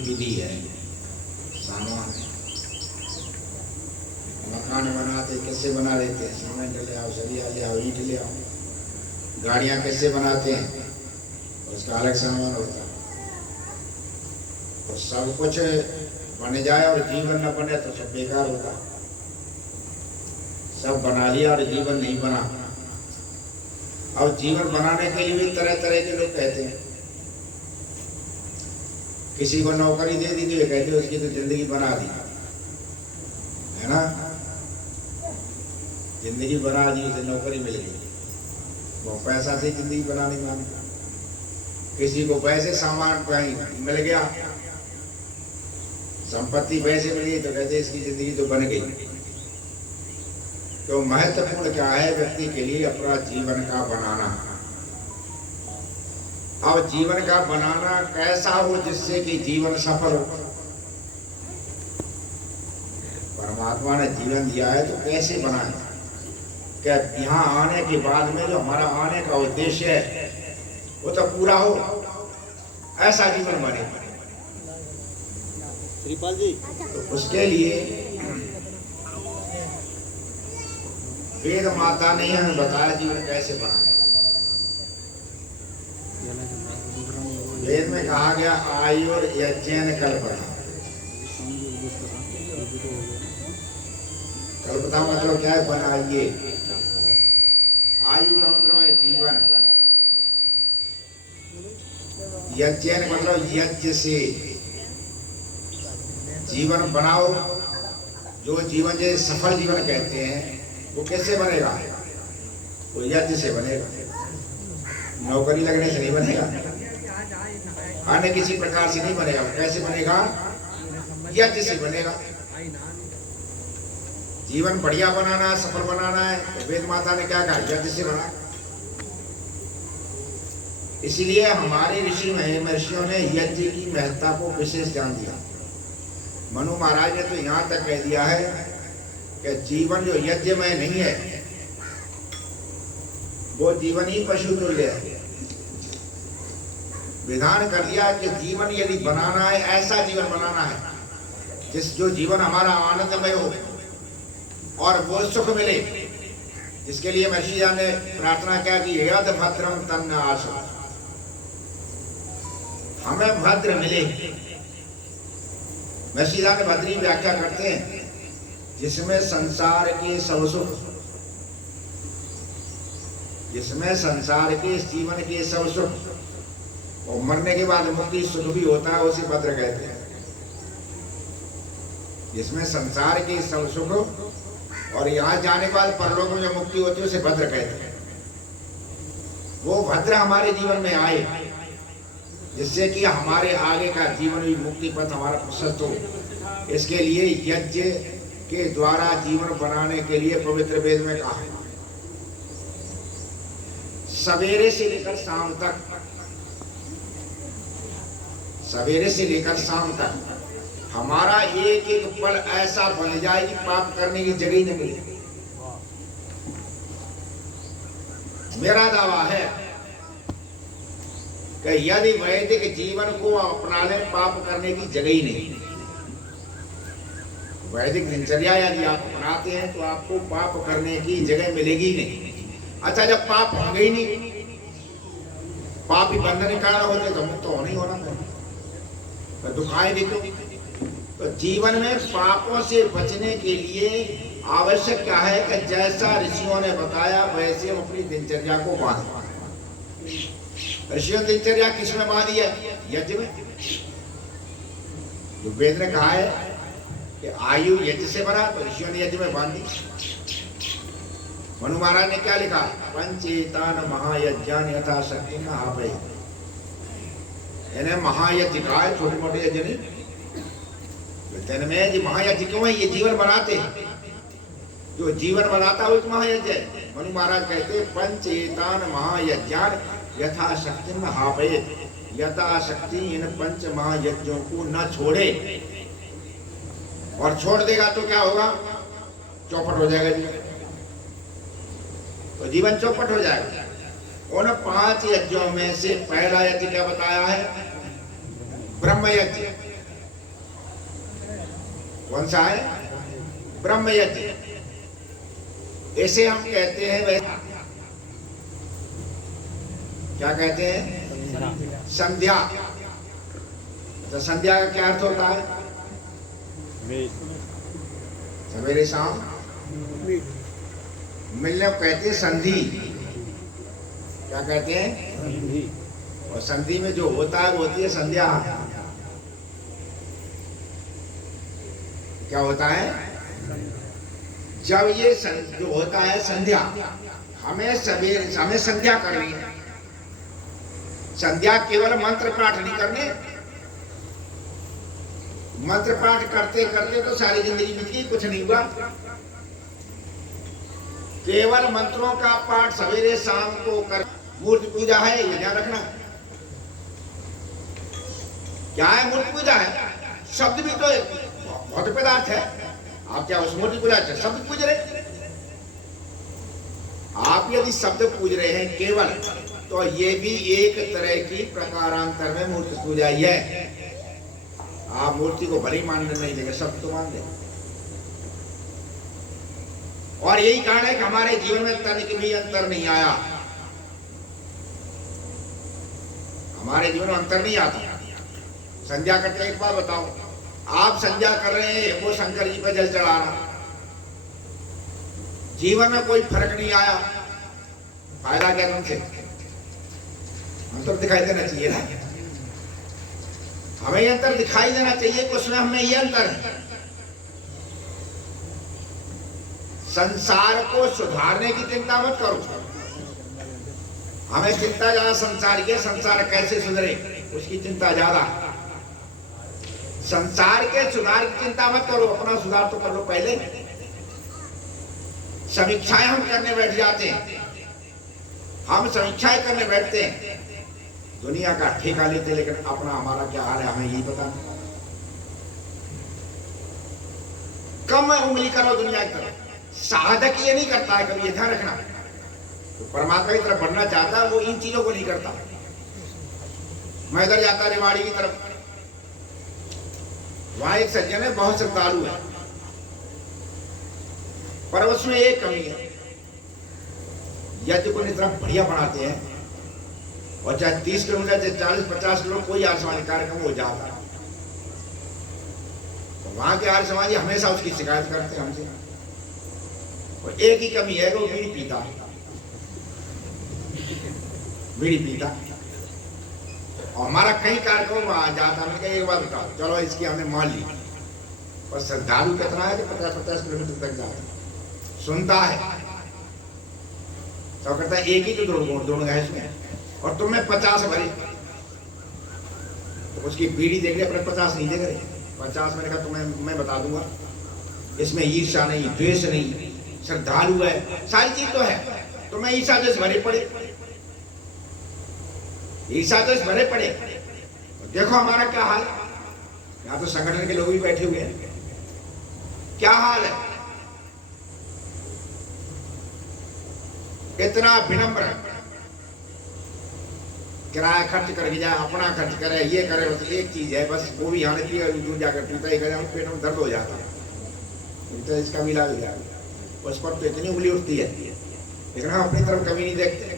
विधि है, सामान है। मकान बनाते कैसे बना देते हैं? सीमेंट ले आओ, सरिया ले आओ, ईंट ले आओ। गाड़ियाँ कैसे बनाते हैं? उसका अलग सामान होता है। तो सब कुछ बन जाए और जीवन न बने तो सब बेकार होता। सब बना लिया और जीवन नहीं बना। और जीवन बनाने के लिए भी तरह तरह के लोग कहते हैं। किसी को नौकरी दे दी तो ये कहते हैं उसकी तो जिंदगी बना दी, है ना? जिंदगी बना दी, उसे नौकरी मिल गई, वो पैसा से जिंदगी बनाने मानता। किसी को पैसे सामान कहीं मिल गया, संपत्ति पैसे मिल गई तो कहते इसकी जिंदगी तो बन गई। तो महत्वपूर्ण क्या है व्यक्ति के लिए? अपना जीवन का बनाना। अब जीवन का बनाना कैसा हो जिससे कि जीवन सफल हो। परमात्मा ने जीवन दिया है तो कैसे बनाए? क्या यहाँ आने के बाद में जो हमारा आने का उद्देश्य है वो तो पूरा हो, ऐसा जीवन बने। श्रीपाल जी, तो उसके लिए वेद माता ने हमें बताया जीवन कैसे बनाए। वेद में कहा गया आयुर यज्ञेन कल्पना। कल्पना मतलब क्या है? बनाइए। आयु का मतलब है जीवन। यज्ञेन मतलब यज्ञ से जीवन बनाओ। जो जीवन जो सफल जीवन कहते हैं वो कैसे बनेगा? वो यज्ञ से बनेगा। नौकरी लगने से नहीं बनेगा, अन्य किसी प्रकार से नहीं बनेगा। कैसे बनेगा? यज्ञ से बनेगा। जीवन बढ़िया बनाना, सफल बनाना है तो वेद माता ने क्या कहा? यज्ञ से बना। इसीलिए हमारे ऋषि महर्षियों ने यज्ञ की महत्ता को विशेष जान दिया। मनु महाराज ने तो यहाँ तक कह दिया है कि जीवन जो यज्ञ में नहीं है वो जीवन ही पशु तुल्य है। विधान कर दिया कि जीवन यदि बनाना है, ऐसा जीवन बनाना है जो जीवन हमारा आनंदमय हो और वो सुख मिले। इसके लिए महर्षि ने प्रार्थना किया कि यद भद्रम तन्न आशु, हमें भद्र मिले। महर्षि ने भद्री व्याख्या करते हैं जिसमें संसार के सब सुख, जिसमें संसार के इस जीवन के सब सुख और मरने के बाद मुक्ति सुख भी होता है, उसे भद्र कहते हैं। जिसमें संसार के सब सुख और यहाँ जाने के बाद परलोक में जो मुक्ति होती है उसे भद्र कहते हैं। वो भद्र हमारे जीवन में आए जिससे कि हमारे आगे का जीवन भी मुक्ति पथ हमारा प्रशस्त हो। इसके लिए यज्ञ के द्वारा जीवन बनाने के लिए पवित्र वेद में कहा है सवेरे से लेकर शाम तक, सवेरे से लेकर शाम तक हमारा एक एक पल ऐसा बन जाए कि पाप करने की जगह ही नहीं मिले। मेरा दावा है कि यदि वैदिक जीवन को अपना ले पाप करने की जगह ही नहीं। वैदिक दिनचर्या यदि आप अपनाते हैं तो आपको पाप करने की जगह मिलेगी नहीं। अच्छा, जब पाप होंगे ही नहीं, पाप ही बंधन के कारण होते तो मुक्त तो नहीं होना तो दुखाए भी तो जीवन में पापों से बचने के लिए आवश्यक क्या है कि जैसा ऋषियों ने बताया वैसे हम अपनी दिनचर्या को बांधें। ऋषियों ने दिनचर्या किसमें बांधी है? यज्ञ में। जो वेद ने कहा है कि आयु यज्ञ से बना तो ऋषियों ने यज्ञ में बांधी। मनु महाराज ने क्या लिखा? पंचेतान महायज्ञान यथा शक्ति न आपे। इन्हें महायज्ञ कहा है, छोटे मोटे यज्ञ नहीं। में जो महायज्ञ क्यों है? ये जीवन बनाते हैं। जो जीवन बनाता है वो महायज्ञ है। मनु महाराज कहते पंचेतान महायज्ञान यथा शक्ति न आपे। यथा शक्ति इन पंच महायज्ञों को न छोड़े, और छोड़ देगा तो क्या होगा? चौपट हो जाएगा जीवन। तो जीवन चौपट हो जाएगा। उन 5 यज्ञों में से पहला यज्ञ क्या बताया है? ब्रह्म यज्ञ। कौन सा है? ब्रह्म यज्ञ। ऐसे हम कहते हैं, वैसे क्या कहते हैं? संध्या। तो संध्या का क्या अर्थ होता है? सवेरे शाम मिलने को कहते हैं संधि। क्या कहते हैं? और संधि में जो होता है वो होती है संध्या। क्या होता है? जब ये जो होता है संध्या, हमें सवेरे हमें संध्या करनी है। संध्या केवल मंत्र पाठ नहीं करने। मंत्र पाठ करते करते तो सारी जिंदगी बीत गई, कुछ नहीं हुआ। केवल मंत्रों का पाठ सवेरे शाम को कर। मूर्ति पूजा है, ये ध्यान रखना। क्या है? मूर्ति पूजा है। शब्द भी तो बहुत पदार्थ है। आप क्या उस मूर्ति पूजा शब्द पूज रहे? आप यदि शब्द पूज रहे हैं केवल, तो ये भी एक तरह की प्रकारांतर में मूर्ति पूजा ही है। आप मूर्ति को भले मानने नहीं देंगे, शब्द तो मान देंगे। और यही कारण है कि हमारे जीवन में तनिक भी अंतर नहीं आया। हमारे जीवन में अंतर नहीं आता। संध्या करते, एक बात बताओ, आप संध्या कर रहे हैं, वो शंकर जी पर जल चढ़ा रहा, जीवन में कोई फर्क नहीं आया, फायदा क्या तुमसे? अंतर दिखाई देना चाहिए ना। हमें अंतर दिखाई देना चाहिए कि उसमें हमें ये अंतर है। संसार को सुधारने की चिंता मत करो। हमें चिंता ज्यादा संसार की, संसार कैसे सुधरे उसकी चिंता ज्यादा। संसार के सुधार की चिंता मत करो, अपना सुधार तो कर लो पहले। समीक्षाएं हम करने बैठ जाते हैं, हम समीक्षाएं करने बैठते हैं, दुनिया का ठेका लेते, लेकिन अपना हमारा क्या हाल है हमें यही पता नहीं। कम उंगली करो दुनिया की तरफ। साधक ये नहीं करता है, कभी ये ध्यान रखना। तो परमात्मा की तरफ बढ़ना चाहता है, वो इन चीजों को नहीं करता। मैं इधर जाता रेवाड़ी की तरफ, वहां एक सज्जन है, बहुत श्रद्धालु है, पर उसमें एक कमी है। यज्ञ को इतना बढ़िया बनाते हैं, और चाहे 30 किलोमीटर से 40-50 किलोमीटर कोई आर्य समाज कार्यक्रम हो जाता है, तो वहां के आर्य समाजी हमेशा उसकी शिकायत करते हैं हमसे। और एक ही कमी है, वो बीड़ी पीता है, बीड़ी पीता। और हमारा कई कार्यक्रम आ जाता, मैंने कहा एक बार बताओ, चलो इसकी हमने मान ली, और श्रद्धालु कितना है कि 50-50 किलोमीटर तक जाता है, सुनता है, तो कहता है एक ही तो दोनों है इसमें, और तुम्हें 50 भरे। तो उसकी बीड़ी देख रहे, अपने 50 नहीं देख रहे। 50 मैंने कहा तुम्हें मैं बता दूंगा, इसमें ईर्ष्या नहीं, द्वेष नहीं, श्रद्धालु है, सारी चीज तो है। तो मैं ईर्ष्या द्वेष भरे पड़े, ईर्ष्या द्वेष भरे पड़े। देखो हमारा क्या हाल है, यहाँ तो संगठन के लोग भी बैठे हुए हैं, क्या हाल है। इतना विनम्र, किराया खर्च करके जाए, अपना खर्च करे, ये करे, बस एक चीज है, बस वो भी यहाँ की दूर जाकर पीता ही, पेट में दर्द हो जाता है, तो इसका भी इलाज गया। उस पर तो इतनी उंगली उठती है, लेकिन हम अपनी तरफ कभी नहीं देखते,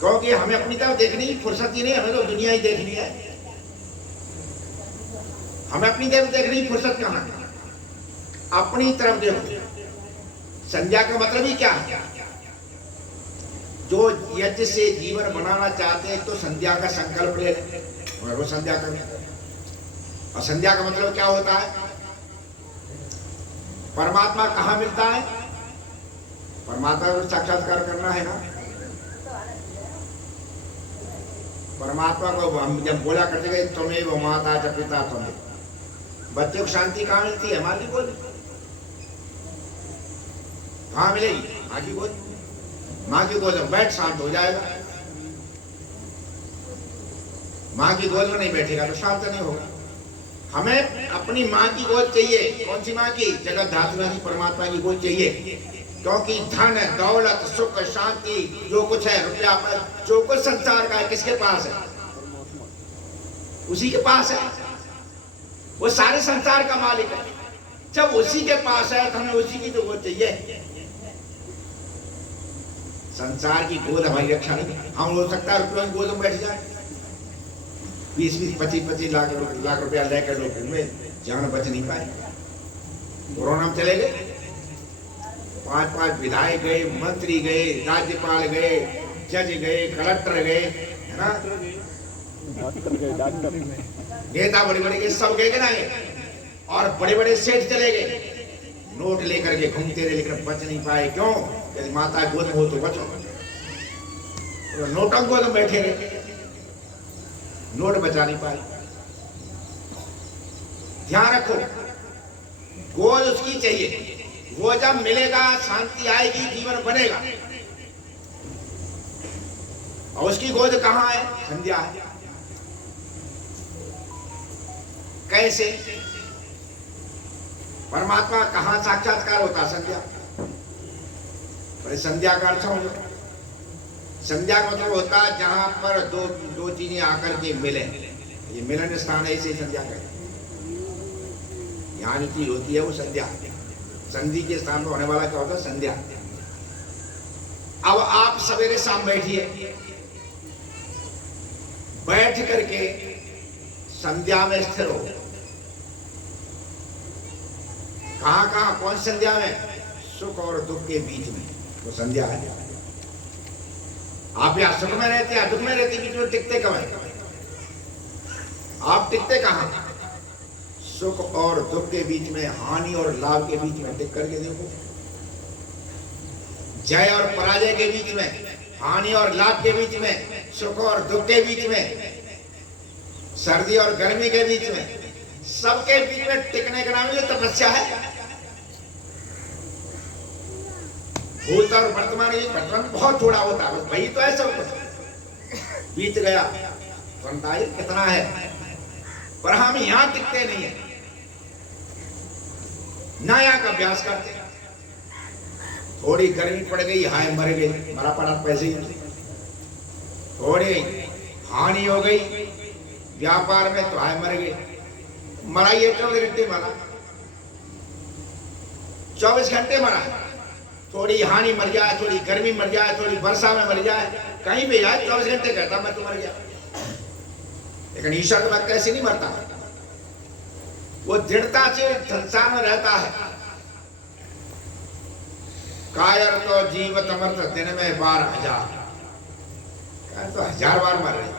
क्योंकि हमें अपनी तरफ देखने की फुर्सत ही नहीं, हमें तो दुनिया ही देखनी है। हमें अपनी तरफ देखने की फुर्सत कहाँ है? अपनी तरफ देखो। संध्या का मतलब ही क्या है? जो यज्ञ से जीवन बनाना चाहते हैं तो संध्या का संकल्प ले और वो संध्या करें। और संध्या का मतलब क्या होता है? परमात्मा कहाँ मिलता है? परमात्मा को साक्षात्कार करना है ना। परमात्मा को हम जब बोला करते गए तुम्हें वो माता च पिता तुम्हें, बच्चे को शांति कहाँ मिलती है? माँ की गोद। कहाँ मिलेगी? माँ की गोद। माँ की गोद में बैठ, शांत हो जाएगा। माँ की गोद में नहीं बैठेगा तो शांत नहीं होगा। हमें अपनी माँ की गोद चाहिए। कौन सी माँ की? जगत धातु की परमात्मा की गोद चाहिए, क्योंकि धन, दौलत, सुख, शांति, जो कुछ है, रुपया, जो कुछ संसार का है, किसके पास है? उसी के पास है। वो सारे संसार का मालिक है। जब उसी के पास है तो हमें उसी की तो गोद चाहिए। संसार की गोद हमारी रक्षा नहीं। हम हो सकता है रुपयों की गोद में बैठ जाए, 20-20, 25-25 लाख रुपया लेकर लोग में जान बच नहीं पाए। कोरोना में चले गए, 5-5 विधायक गए, मंत्री गए, राज्यपाल गए, जज गए, कलेक्टर गए, है ना, नेता बड़े बड़े के सब गए ना, और बड़े बड़े सेठ चले गए, नोट लेकर के घूमते रहे, लेकिन बच नहीं पाए। क्यों? यदि माता गोद में हो तो बचो। तो नोटों गोद में बैठे रहे, नोट बचा नहीं पाए। ध्यान रखो, गोद उसकी चाहिए, वो जब मिलेगा शांति आएगी, जीवन बनेगा। और उसकी गोद कहां है? संध्या है। कैसे? परमात्मा कहां साक्षात्कार होता? संध्या। संध्या का अर्थ समझो। संध्या का मतलब होता है जहां पर दो चीजें आकर के मिले, ये मिलन स्थान है, इसे संध्या कहते हैं। यहाँ की होती है वो संध्या। संधि के स्थान पर होने वाला क्या होता है? संध्या। अब आप सवेरे शाम बैठिए, बैठ करके संध्या में स्थिर हो। कहां कहां? कौन संध्या में? सुख और दुख के बीच में वो संध्या है। आप यहां सुख में रहते हैं, दुख में रहते, बीच में टिकते कब है? आप टिकते कहां? सुख और दुख के बीच में, हानि और लाभ के बीच में टिक करके देखो। जय और पराजय के बीच में, हानि और लाभ के बीच में, सुख और दुख के बीच में, सर्दी और गर्मी के बीच में, सबके बीच में टिकने का नाम ये तपस्या है। भूत और वर्तमान, ये वर्तमान बहुत थोड़ा होता है, वही तो है सब कुछ। बीत गया कितना है, पर हम यहां टिकते नहीं है, ना यहाँ का अभ्यास करते। थोड़ी गर्मी पड़ गई, हाय मर गए, मरा पड़ा पैसे ही। थोड़ी हानि हो गई व्यापार में तो हाय मर गए, मराइए 24 घंटे मरा, 24 घंटे मरा। थोड़ी हानि मर जाए, थोड़ी गर्मी मर जाए, थोड़ी वर्षा में मर जाए, कहीं भी जाए 24 घंटे कहता मैं तो मर गया। लेकिन ईश्वर का भक्त ऐसे नहीं मरता, वो दृढ़ता से संसार में रहता है। कायर तो जीवत अमृत दिन में 12,000, तो 1000 बार मर रहे।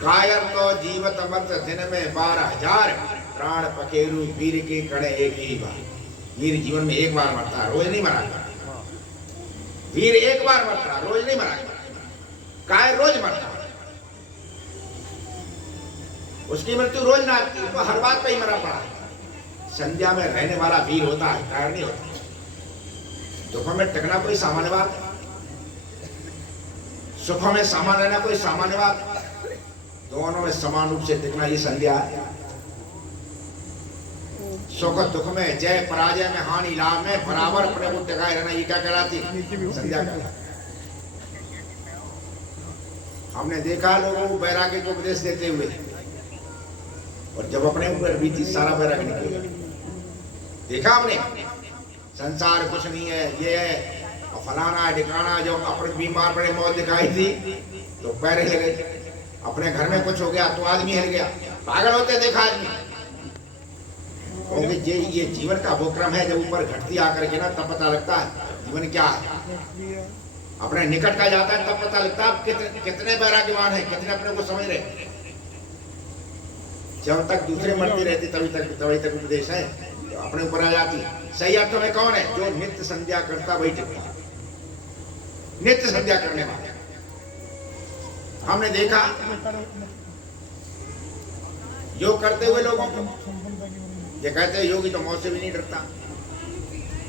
कायर तो जीवत अमृत दिन में 12,000, प्राण पखेरु वीर के कड़े एक ही बार। वीर जीवन में एक बार मरता है, रोज नहीं मरा। वीर एक बार मरता है, रोज नहीं मरा। कायर रोज मरता है, उसकी मृत्यु रोज ना आती, तो हर बात पे ही मरा पड़ा। संध्या में रहने वाला वीर होता है, कायर नहीं होता। दुखों में टिकना कोई सामान्य बात, सुखों में समान रहना कोई सामान्य बात, दोनों में समान रूप से टिकना ये संध्या है। सुख दुख में, जय पराजय में, हानि लाभ में बराबर अपने को टिकाए रहना, ये क्या कहलाती है? संध्या कहलाती। हमने देखा लोगों को वैराग्य को उपदेश देते हुए, और जब अपने ऊपर बीती सारा वैराग्य निकल देखा हमने, संसार कुछ नहीं है, ये है और फलाना है ढिकाना। जब अपने बीमार पड़े, मौत दिखाई थी तो पैर हिल गए, अपने घर में कुछ हो गया तो आदमी हिल गया, पागल होते देखा आदमी। क्योंकि ये जीवन का वो क्रम है, जब ऊपर घटती आकर के ना तब पता लगता है जीवन क्या है। अपने निकट का जाता है तब पता लगता है कितने वैराग्यवान है, कितने अपने को समझ रहे। जब तक दूसरे मरते रहते तभी तक उपदेश है, अपने ऊपर आ जाती। सही अर्थ में कौन है? जो नित्य संध्या करता वही टिकता, नित्य संध्या करने वाले। हमने देखा योग करते हुए लोगों को, ये कहते हैं योगी तो मौत से भी नहीं डरता।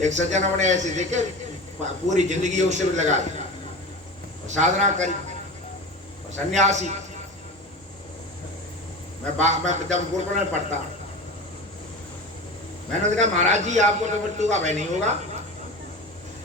एक सज्जन हमने ऐसे देखे, पूरी जिंदगी योग से भी लगा दी और साधना करी और सन्यासी। मैं जब गुरुकुल में पढ़ता, मैंने देखा महाराज जी आपको तो मृत्यु का भय नहीं होगा।